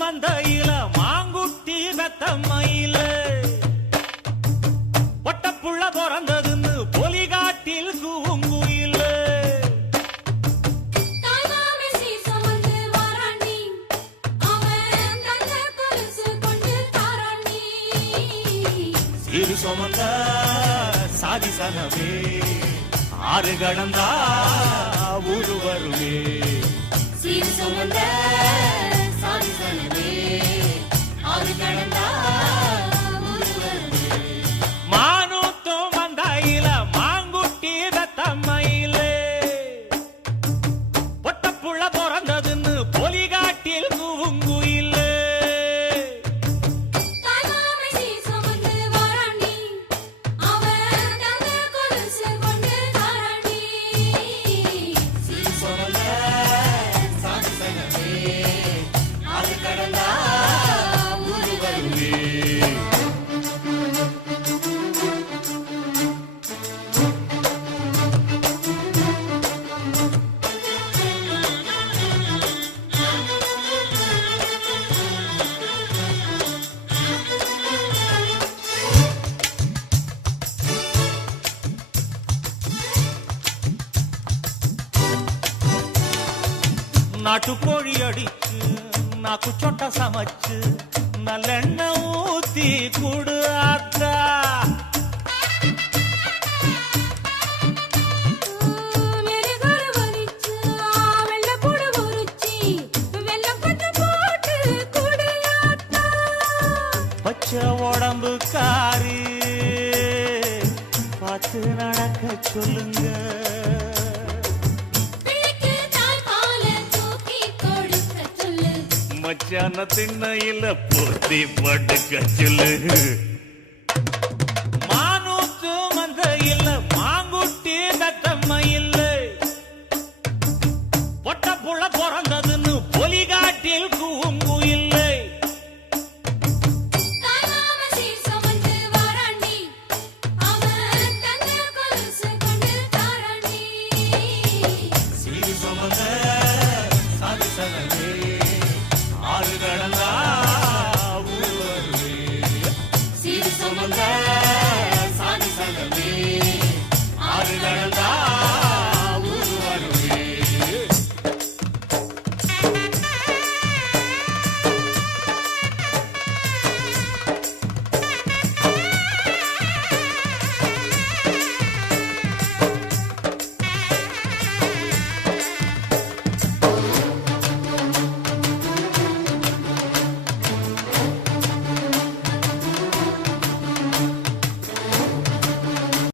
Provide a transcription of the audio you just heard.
மந்தையில மாங்குட்டி வெத்தம்மையில ஒட்டப்புள்ள பிறந்ததுன்னு பொலிகாட்டில் கூங்குயில சிறு சுமந்த சாதி சனவே ஆறு கடந்தா ஊரு வருவே சிறு சுமந்த மானூத்தும் மந்தையில மாங்குட்டி தத்தம்மையில ஒட்டப்புள்ள பிறந்ததுன்னு பொலிகாட்டில் கூங்குயில நாட்டுக்கோழி அடிச்சு நாக்கு சொட்ட சமைச்சு நல்லெண்ணெய் ஊத்தி கூடு ஆத்தா பச்சை உடம்பு காரி பார்த்து நடக்க சொல்லுங்க மச்சான திண்ணையில போத்தி படுக்க சொல்லு மானூத்து மந்தையில மாங்குட்டி தத்தம்மையில ஒட்டப்புள்ள பிறந்ததுன்னு பொலிகாட்டில் கூங்குயில்